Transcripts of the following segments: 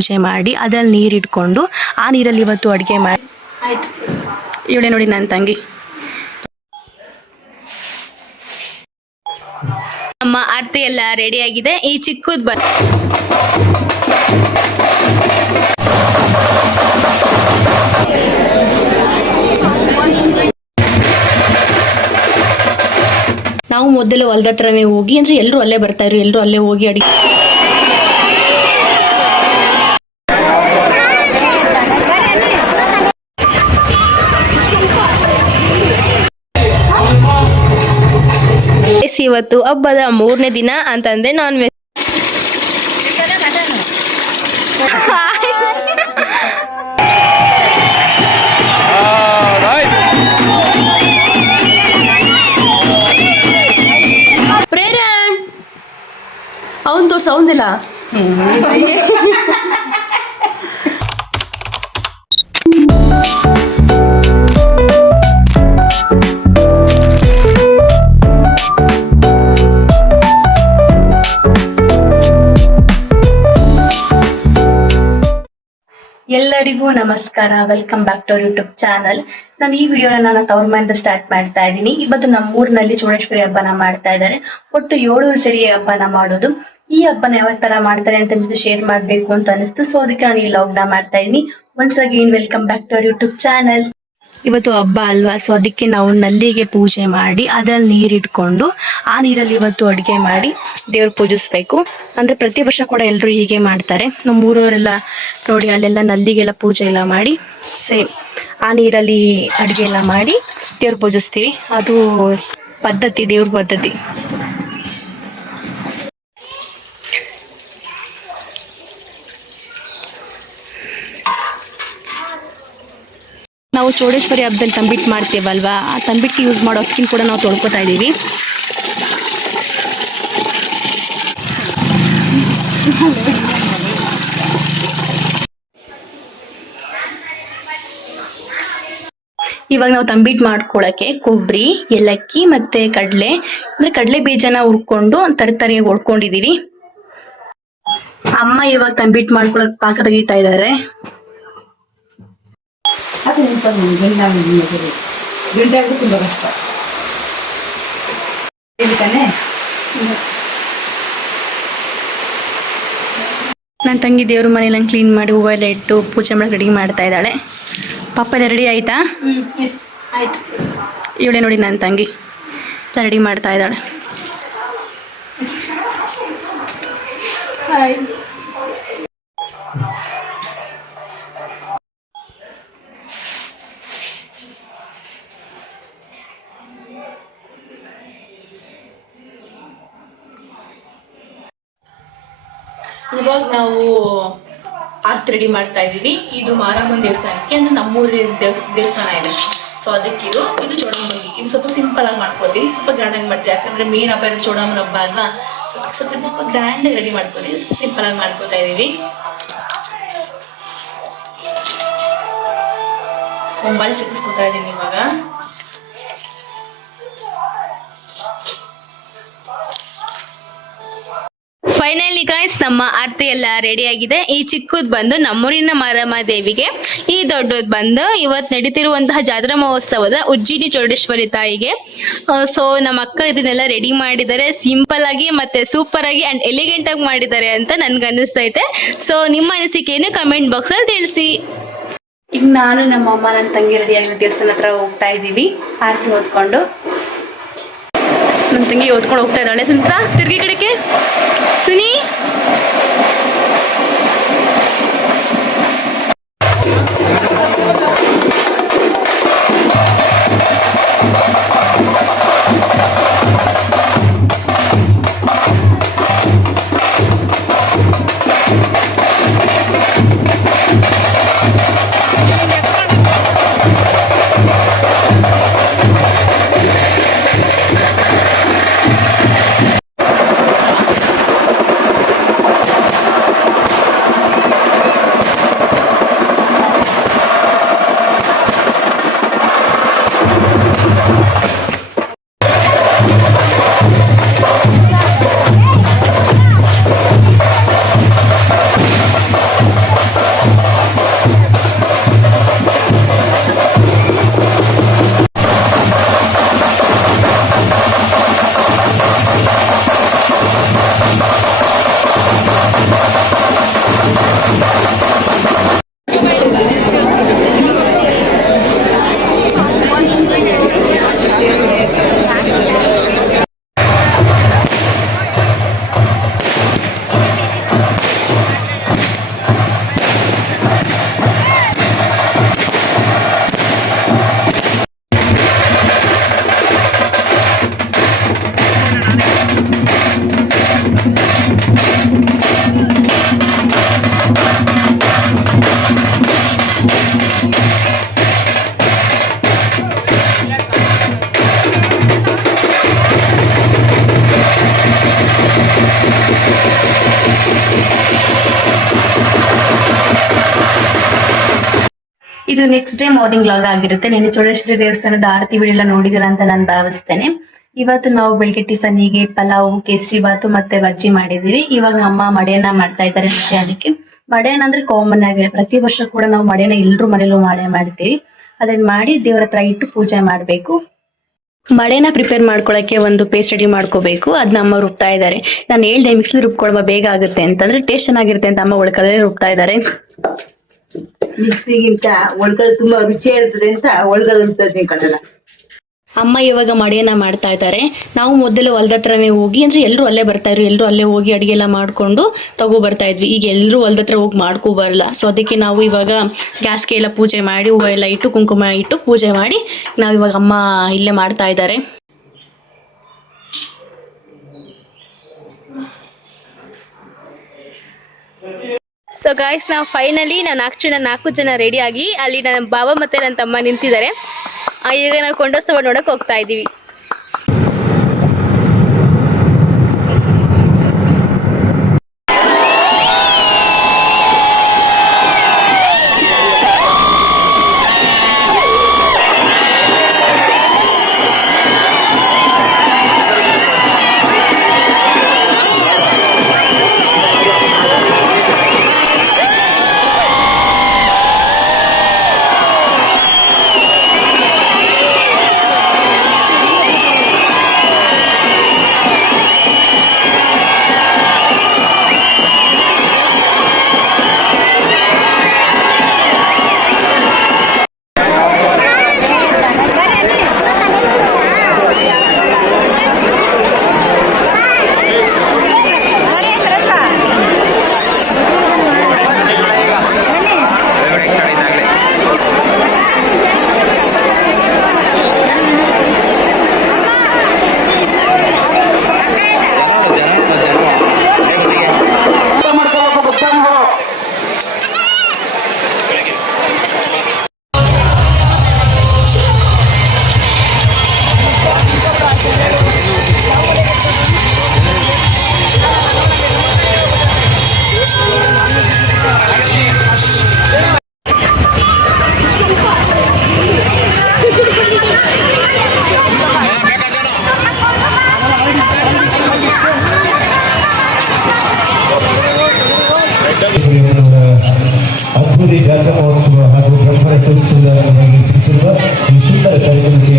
ಪೂಜೆ ಮಾಡಿ ಅದ್ರಲ್ಲಿ ನೀರು ಇಟ್ಕೊಂಡು ಆ ನೀರಲ್ಲಿ ಇವತ್ತು ಅಡುಗೆ ಮಾಡಿ ಆಯ್ತು. ಇವಳೆ ನೋಡಿ ನನ್ನ ತಂಗಿ. ನಮ್ಮ ಆರತಿ ಎಲ್ಲ ರೆಡಿ ಆಗಿದೆ. ಈ ಚಿಕ್ಕದ್ ನಾವು ಮೊದಲು ಹೊಲದ ಹತ್ರನೇ ಹೋಗಿ ಅಂದ್ರೆ ಎಲ್ಲರೂ ಅಲ್ಲೇ ಬರ್ತಾ ಇದ್ರು, ಎಲ್ಲರೂ ಅಲ್ಲೇ ಹೋಗಿ ಅಡಿಗೆ ಇವತ್ತು ಹಬ್ಬದ 3ನೇ ದಿನ ಅಂತಂದ್ರೆ ನಾನ್ ವೆಜ್. ಪ್ರೇರಣ್ ಅವನ್ ತೋರ್ಸ ಅವಂದಿಲ್ಲ. ಎಲ್ಲರಿಗೂ ನಮಸ್ಕಾರ, welcome back to YouTube channel. ನಾನು ಈ ವಿಡಿಯೋನ ನಾನು ತವ್ರ ಮನೆಯಿಂದ ಸ್ಟಾರ್ಟ್ ಮಾಡ್ತಾ ಇದ್ದೀನಿ. ಇವತ್ತು ನಮ್ಮೂರಿನಲ್ಲಿ ಚೌಡೇಶ್ವರಿ ಹಬ್ಬನ ಮಾಡ್ತಾ ಇದ್ದಾರೆ. ಒಟ್ಟು 7 ಸರಿ ಹಬ್ಬನ ಮಾಡೋದು. ಈ ಹಬ್ಬನ ಯಾವ ತರ ಮಾಡ್ತಾರೆ ಅಂತ ಶೇರ್ ಮಾಡ್ಬೇಕು ಅಂತ ಅನಿಸ್ತು. ಸೊ ಅದಕ್ಕೆ ನಾನು ಈ ಲಾಗ್ನ ಮಾಡ್ತಾ ಇದ್ದೀನಿ. Once again welcome back to YouTube channel. ಇವತ್ತು ಹಬ್ಬ ಅಲ್ವಾ, ಸೊ ಅದಕ್ಕೆ ನಾವು ನಲ್ಲಿಗೆ ಪೂಜೆ ಮಾಡಿ ಅದ್ರಲ್ಲಿ ನೀರು ಇಟ್ಕೊಂಡು ಆ ನೀರಲ್ಲಿ ಇವತ್ತು ಅಡುಗೆ ಮಾಡಿ ದೇವ್ರ ಪೂಜಿಸ್ಬೇಕು. ಅಂದ್ರೆ ಪ್ರತಿ ವರ್ಷ ಕೂಡ ಎಲ್ಲರೂ ಹೀಗೆ ಮಾಡ್ತಾರೆ. ನಮ್ಮ ಊರವರೆಲ್ಲ ನೋಡಿ ಅಲ್ಲೆಲ್ಲ ನಲ್ಲಿಗೆಲ್ಲ ಪೂಜೆ ಎಲ್ಲ ಮಾಡಿ ಸೇಮ್ ಆ ನೀರಲ್ಲಿ ಅಡುಗೆ ಎಲ್ಲ ಮಾಡಿ ದೇವ್ರ ಪೂಜಿಸ್ತೀವಿ. ಅದು ಪದ್ಧತಿ, ದೇವ್ರ ಪದ್ಧತಿ. ನಾವು ಚೌಡೇಶ್ವರಿ ಹಬ್ಬದಲ್ಲಿ ತಂಬಿಟ್ಟು ಮಾಡ್ತೀವಲ್ವಾ, ಆ ತಂಬಿಟ್ಟು ಯೂಸ್ ಮಾಡೋ ಅಕ್ಕಿನ ಕೂಡ ನಾವು ತೊಳ್ಕೊತಾ ಇದ್ದೀವಿ. ಇವಾಗ ನಾವು ತಂಬಿಟ್ಟು ಮಾಡ್ಕೊಳಕ್ಕೆ ಕೊಬ್ಬರಿ, ಏಲಕ್ಕಿ ಮತ್ತೆ ಕಡಲೆ ಅಂದ್ರೆ ಕಡಲೆ ಬೀಜನ ಹುರ್ಕೊಂಡು ತರತರಿಯಾಗಿ ಹೊಡ್ಕೊಂಡಿದೀವಿ. ಅಮ್ಮ ಇವಾಗ ತಂಬಿಟ್ಟು ಮಾಡ್ಕೊಳಕ್ ಪಾಕ ತೆಗಿತಾ ಇದ್ದಾರೆ. ನನ್ನ ತಂಗಿ ದೇವ್ರ ಮನೆಯಲ್ಲ ಕ್ಲೀನ್ ಮಾಡಿ ಹೂವು ಎಲ್ಲ ಇಟ್ಟು ಪೂಜೆ ಮಾಡಿ ರೆಡಿ ಮಾಡ್ತಾ ಇದ್ದಾಳೆ. ಪಾಪ ಎಲ್ಲ ರೆಡಿ ಆಯ್ತಾ? ಇವಳೆ ನೋಡಿ ನನ್ನ ತಂಗಿ ರೆಡಿ ಮಾಡ್ತಾ ಇದ್ದಾಳೆ. ಇವಾಗ ನಾವು ಆರ್ತಿ ರೆಡಿ ಮಾಡ್ತಾ ಇದೀವಿ. ಇದು ಮಾರಮ್ಮನ ದೇವಸ್ಥಾನಕ್ಕೆ ಅಂದ್ರೆ ನಮ್ಮೂರಿನ ದೇವಸ್ಥಾನ ಇದೆ. ಸೊ ಅದಕ್ಕೆ ಇದು ಚೌಡಮ್ಮನಿಗೆ. ಇದು ಸ್ವಲ್ಪ ಸಿಂಪಲ್ ಆಗಿ ಮಾಡ್ಕೋತೀವಿ, ಸ್ವಲ್ಪ ಗ್ರ್ಯಾಂಡ್ ಆಗಿ ಮಾಡ್ತೀವಿ. ಯಾಕಂದ್ರೆ ಮೇನ್ ಹಬ್ಬ ಚೌಡಮ್ಮನ ಹಬ್ಬ ಅಲ್ವಾ, ಸ್ವಲ್ಪ ಗ್ರ್ಯಾಂಡ್ ಆಗಿ ರೆಡಿ ಮಾಡ್ಕೋತೀವಿ, ಸ್ವಲ್ಪ ಸಿಂಪಲ್ ಆಗಿ ಮಾಡ್ಕೋತಾ ಇದೀವಿ. ಒಂಬಾಳೆ ಸಿಕ್ಕಿಸ್ಕೊತಾ ಇದೀನಿ ಇವಾಗ. ಫೈನಲಿ ಗೈಸ್, ನಮ್ಮ ಆರತಿ ಎಲ್ಲ ರೆಡಿ ಆಗಿದೆ. ಈ ಚಿಕ್ಕದ್ ಬಂದು ನಮ್ಮೂರಿನ ಮಾರಮ್ಮ ದೇವಿಗೆ, ಈ ದೊಡ್ಡದ್ ಬಂದು ಇವತ್ತು ನಡೀತಿರುವಂತಹ ಜಾತ್ರಾ ಮಹೋತ್ಸವದ ಉಜ್ಜಿನಿ ಚೌಡೇಶ್ವರಿ ತಾಯಿಗೆ. ಸೊ ನಮ್ಮ ಅಕ್ಕ ಇದನ್ನೆಲ್ಲ ರೆಡಿ ಮಾಡಿದ್ದಾರೆ, ಸಿಂಪಲ್ ಆಗಿ ಮತ್ತೆ ಸೂಪರ್ ಆಗಿ ಅಂಡ್ ಎಲಿಗೆಂಟ್ ಆಗಿ ಮಾಡಿದ್ದಾರೆ ಅಂತ ನನ್ಗೆ ಅನಿಸ್ತೈತೆ. ಸೊ ನಿಮ್ಮ ಅನಿಸಿಕೆಯನ್ನು ಕಮೆಂಟ್ ಬಾಕ್ಸ್ ಅಲ್ಲಿ ತಿಳಿಸಿ. ಈಗ ನಾನು ನಮ್ಮ ಅಮ್ಮ ನನ್ನ ತಂಗಿ ರೆಡಿ ಆಗಿರೋ ದೇವಸ್ಥಾನ ಹತ್ರ ಹೋಗ್ತಾ ಇದ್ದೀವಿ. ಆರತಿ ಓದ್ಕೊಂಡು ನನ್ನ ತಂಗಿ ಓದ್ಕೊಂಡು ಹೋಗ್ತಾ ಇದ್ದಾಳೆ. ಸುನಿತಾ ತಿರ್ಗಿ ಕಡೆಗೆ. ಸುನಿ ಇದು ನೆಕ್ಸ್ಟ್ ಡೇ ಮಾರ್ನಿಂಗ್ ಲಾಗ್ ಆಗಿರುತ್ತೆ. ನೆನ್ನೆ ಚೌಡೇಶ್ವರಿ ದೇವಸ್ಥಾನದ ಆರತಿ ವಿಡಿಯೋ ಎಲ್ಲ ನೋಡಿದಿರ ಅಂತ ನಾನು ಭಾವಿಸ್ತೇನೆ. ಇವತ್ತು ನಾವು ಬೆಳಿಗ್ಗೆ ಟಿಫನಿಗೆ ಪಲಾವ್, ಕೇಸರಿ ಬಾತು ಮತ್ತೆ ಬಜ್ಜಿ ಮಾಡಿದೀವಿ. ಇವಾಗ ಅಮ್ಮ ಮಡೆಯನ್ನ ಮಾಡ್ತಾ ಇದ್ದಾರೆ ಮಧ್ಯಾಹ್ನಕ್ಕೆ. ಮಡೆಯನ್ನ ಅಂದ್ರೆ ಕಾಮನ್ ಆಗಿ ಪ್ರತಿ ವರ್ಷ ಕೂಡ ನಾವು ಮಡೆಯನ್ನ ಎಲ್ರೂ ಮನೇಲೂ ಮಾಡ್ತೀವಿ. ಅದನ್ನ ಮಾಡಿ ದೇವರ ಹತ್ರ ಇಟ್ಟು ಪೂಜೆ ಮಾಡ್ಬೇಕು. ಮಡೆನ ಪ್ರಿಪೇರ್ ಮಾಡ್ಕೊಳಕ್ಕೆ ಒಂದು ಪೇಸ್ಟ್ ರೆಡಿ ಮಾಡ್ಕೋಬೇಕು. ಅದನ್ನ ಅಮ್ಮ ರುಬ್ತಾ ಇದ್ದಾರೆ. ನಾನು ಹೇಳ್ದೆ ಮಿಕ್ಸಿ ರುಬ್ಕೊಳ್ಬ ಬೇಗ ಆಗುತ್ತೆ ಅಂತಂದ್ರೆ ಟೇಸ್ಟ್ ಚೆನ್ನಾಗಿರುತ್ತೆ ಅಂತ ಅಮ್ಮ ಒಳಕಲ್ಲೇ ರುಬ್ತಾ ಇದ್ದಾರೆ. ಮಿಕ್ಸಿಗಿಂತ ಒಳಗಲ್ ತುಂಬಾ ರುಚಿ ಇರ್ತದೆ ಅಂತ ಒಳಗಲ್ ರುಬ್ತದೆ ಕಣಲ್ಲ. ಅಮ್ಮ ಇವಾಗ ಮಡೆಯನ್ನ ಮಾಡ್ತಾ ಇದ್ದಾರೆ. ನಾವು ಮೊದಲು ಹೊಲ್ದ ಹತ್ರನೇ ಹೋಗಿ, ಅಂದ್ರೆ ಎಲ್ಲರೂ ಅಲ್ಲೇ ಬರ್ತಾ ಇದ್ರು, ಎಲ್ಲರೂ ಅಲ್ಲೇ ಹೋಗಿ ಅಡಿಗೆ ಎಲ್ಲ ಮಾಡ್ಕೊಂಡು ತಗೋ ಬರ್ತಾ ಇದ್ವಿ. ಈಗ ಎಲ್ಲರೂ ಹೊಲ್ದ ಹತ್ರ ಹೋಗಿ ಮಾಡ್ಕೊ ಬರಲ್ಲ. ಸೊ ಅದಕ್ಕೆ ನಾವು ಇವಾಗ ಗ್ಯಾಸ್ಗೆ ಎಲ್ಲ ಪೂಜೆ ಮಾಡಿ, ಹೂವು ಎಲ್ಲ ಇಟ್ಟು, ಕುಂಕುಮ ಇಟ್ಟು ಪೂಜೆ ಮಾಡಿ ನಾವು ಇವಾಗ ಅಮ್ಮ ಇಲ್ಲೇ ಮಾಡ್ತಾ ಇದ್ದಾರೆ. ಸೊ ಗಾಯ್ಸ್, ನಾವು ಫೈನಲಿ ನಾಲ್ಕು ಜನ ರೆಡಿ ಆಗಿ ಅಲ್ಲಿ ನನ್ನ ಬಾವ ಮತ್ತೆ ನನ್ನ ತಮ್ಮ ನಿಂತಿದ್ದಾರೆ. ಈಗ ನಾವು ಕೊಂಡೋತ್ಸವ ನೋಡಕ್ ಹೋಗ್ತಾ ಇದ್ದೀವಿ. ಅದ್ಭುತ ಜಾತ್ರಾ ಮಹೋತ್ಸವ ಹಾಗೂ ಬ್ರಹ್ಮ ರಥೋತ್ಸವದ ನಡೆಸಿರುವ ಈ ಸುಂದರ ಕಾರ್ಯಕ್ರಮಕ್ಕೆ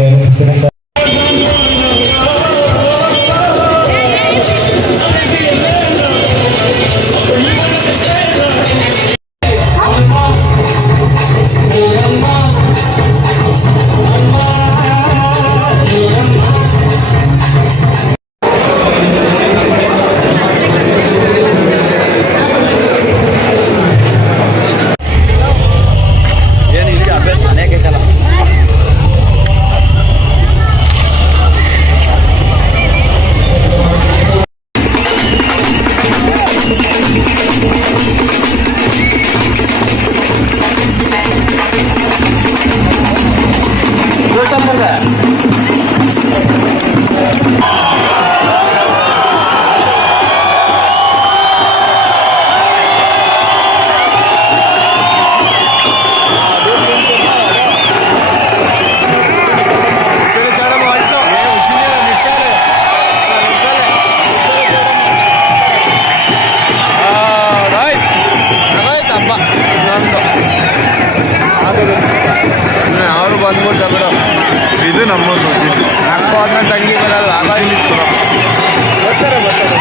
ಅವರು ಬಂದ್ಬಿಡ್ತ ಮೇಡಮ್. ಇದು ನಮ್ಮದು ಅಕ್ಕ ಅದನ್ನ ತಂಗಿ ಬರಲ್ಲ ಆಗಾಡಿ ಬರ್ತಾರೆ ಬರ್ತಾರೆ.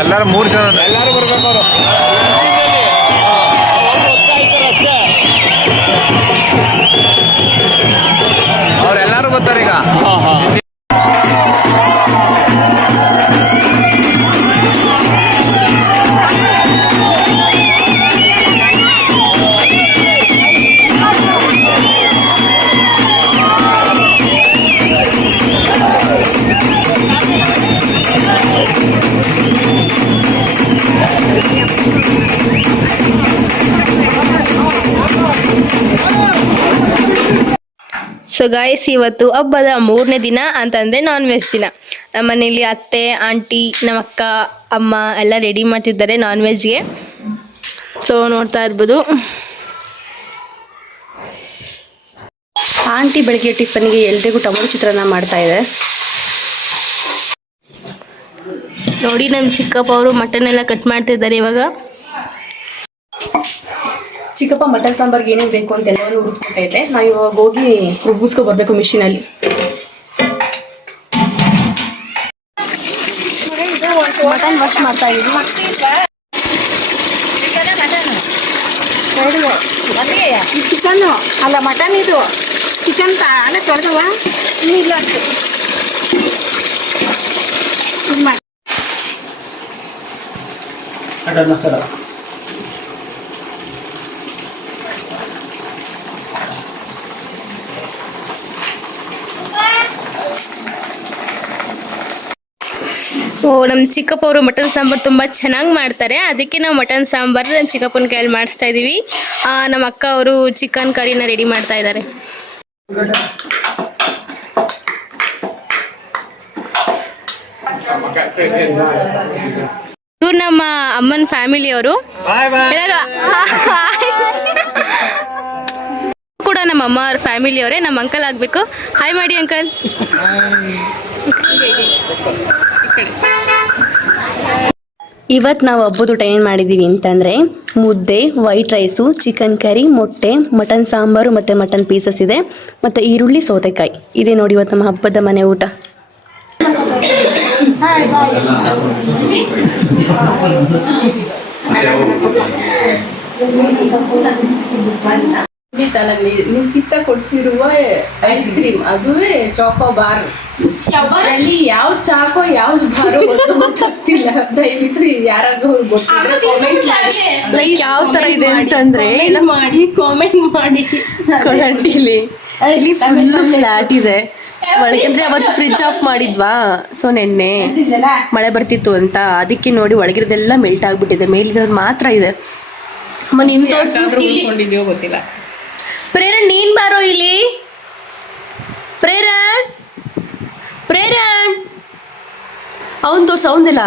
ಎಲ್ಲರೂ 3 ಜನ, ಎಲ್ಲರೂ ಬರ್ಬೇಕು ಅವರು. ಸೊ ಗಾಯ್ಸ್, ಇವತ್ತು ಹಬ್ಬದ 3ನೇ ದಿನ ಅಂತಂದರೆ ನಾನ್ ವೆಜ್ ದಿನ. ನಮ್ಮ ಮನೇಲಿ ಅತ್ತೆ, ಆಂಟಿ, ನಮ್ಮ ಅಕ್ಕ, ಅಮ್ಮ ಎಲ್ಲ ರೆಡಿ ಮಾಡ್ತಿದ್ದಾರೆ ನಾನ್ ವೆಜ್ಗೆ. ಸೊ ನೋಡ್ತಾ ಇರ್ಬೋದು. ಆಂಟಿ ಬೆಳಗ್ಗೆ ಟಿಫನ್ಗೆ ಎಲ್ರಿಗೂ ಟೊಮೊಟೊ ಚಿತ್ರಾನ್ನ ಮಾಡ್ತಾ ಇದೆ. ನೋಡಿ, ನಮ್ಮ ಚಿಕ್ಕಪ್ಪ ಅವರು ಮಟನ್ ಎಲ್ಲ ಕಟ್ ಮಾಡ್ತಿದ್ದಾರೆ ಇವಾಗ. ಚಿಕ್ಕಪ್ಪ ಮಟನ್ ಸಾಂಬಾರ್ಗೆ ಏನೇನು ಬೇಕು ಅಂತ ಎಲ್ಲರೂ ಹುಡುಕ್ಬಿಟ್ಟೈತೆ. ನಾವು ಇವಾಗ ಹೋಗಿ ರುಬ್ಬಿಸ್ಕೊ ಬರ್ಬೇಕು ಮಿಷಿನಲ್ಲಿ. ಮಟನ್ ವಾಶ್ ಮಾಡ್ತಾ ಇದ್ದೀವಿ. ಚಿಕನ್ನು ಅಲ್ಲ, ಮಟನ್ ಇದು. ಚಿಕನ್ ಅಲ್ಲೇ ತೊಳೆದವ ಇನ್ನೂ ಇಲ್ಲ ಅಷ್ಟೇ. ಇದು ಮಾಡಿ ಮಟನ್ ಮಸಾಲ. ನಮ್ಮ ಚಿಕ್ಕಪ್ಪ ಅವರು ಮಟನ್ ಸಾಂಬಾರು ತುಂಬ ಚೆನ್ನಾಗಿ ಮಾಡ್ತಾರೆ. ಅದಕ್ಕೆ ನಾವು ಮಟನ್ ಸಾಂಬಾರು ನನ್ನ ಚಿಕ್ಕಪ್ಪನ ಕೈಯಲ್ಲಿ ಮಾಡಿಸ್ತಾ ಇದ್ದೀವಿ. ನಮ್ಮ ಅಕ್ಕ ಅವರು ಚಿಕನ್ ಕರಿನ ರೆಡಿ ಮಾಡ್ತಾ ಇದ್ದಾರೆ. ಇವ್ರು ನಮ್ಮ ಅಮ್ಮನ ಫ್ಯಾಮಿಲಿಯವರು. ಕೂಡ ನಮ್ಮ ಅಮ್ಮ ಅವ್ರ ಫ್ಯಾಮಿಲಿಯವರೇ. ನಮ್ಮ ಅಂಕಲ್ ಆಗಬೇಕು. ಹಾಯ್ ಮಾಡಿ ಅಂಕಲ್. ಇವತ್ತು ನಾವು ಹಬ್ಬದ ಊಟ ಏನು ಮಾಡಿದ್ದೀವಿ ಅಂತಂದರೆ ಮುದ್ದೆ, ವೈಟ್ ರೈಸು, ಚಿಕನ್ ಕರಿ, ಮೊಟ್ಟೆ, ಮಟನ್ ಸಾಂಬಾರು ಮತ್ತು ಮಟನ್ ಪೀಸಸ್ ಇದೆ, ಮತ್ತು ಈರುಳ್ಳಿ, ಸೌತೆಕಾಯಿ ಇದೆ. ನೋಡಿ ಇವತ್ತು ನಮ್ಮ ಹಬ್ಬದ ಮನೆ ಊಟ. ನೀವು ಕಿತ್ತ ಕೊಡ್ಸಿರುವ ಐಸ್ ಕ್ರೀಮ್, ಅದುವೇ ಚಾಕೋ ಬಾರ್. ಅದರಲ್ಲಿ ಯಾವ ಚಾಕೋ ಯಾವ ಬಾರು ಗೊತ್ತಾಗ್ತಿಲ್ಲ. ದಯವಿಟ್ಟು ಯಾರಾದ್ರೂ ಲೈಕ್ ಯಾವ ಥರ ಇದೆ ಅಂತಂದರೆ ಮಾಡಿ ಕಾಮೆಂಟ್ ಮಾಡಿ. ಕೊರಟಿಲಿ ಇಲ್ಲಿ ಫುಲ್ಲು ಫ್ಲ್ಯಾಟ್ ಇದೆ ಒಳಗೆ. ಅಂದರೆ ಅವತ್ತು ಫ್ರಿಡ್ಜ್ ಆಫ್ ಮಾಡಿದ್ವಾ, ಸೊ ನೆನ್ನೆ ಮಳೆ ಬರ್ತಿತ್ತು ಅಂತ, ಅದಕ್ಕೆ ನೋಡಿ ಒಳಗಿರೋದೆಲ್ಲ ಮೆಲ್ಟ್ ಆಗಿಬಿಟ್ಟಿದೆ. ಮೇಲಿರೋದು ಮಾತ್ರ ಇದೆ. ಅಮ್ಮ ನೀನು ತೋರಿಸು. ಗೊತ್ತಿಲ್ಲ. ಪ್ರೇರಣ್ ನೀನ್ ಬಾರೋ ಇಲ್ಲಿ. ಪ್ರೇರಣ್ ಪ್ರೇರಣ್ ಅವನ್ ತೋರ್ಸು, ಅವನ್ದಿಲ್ಲ.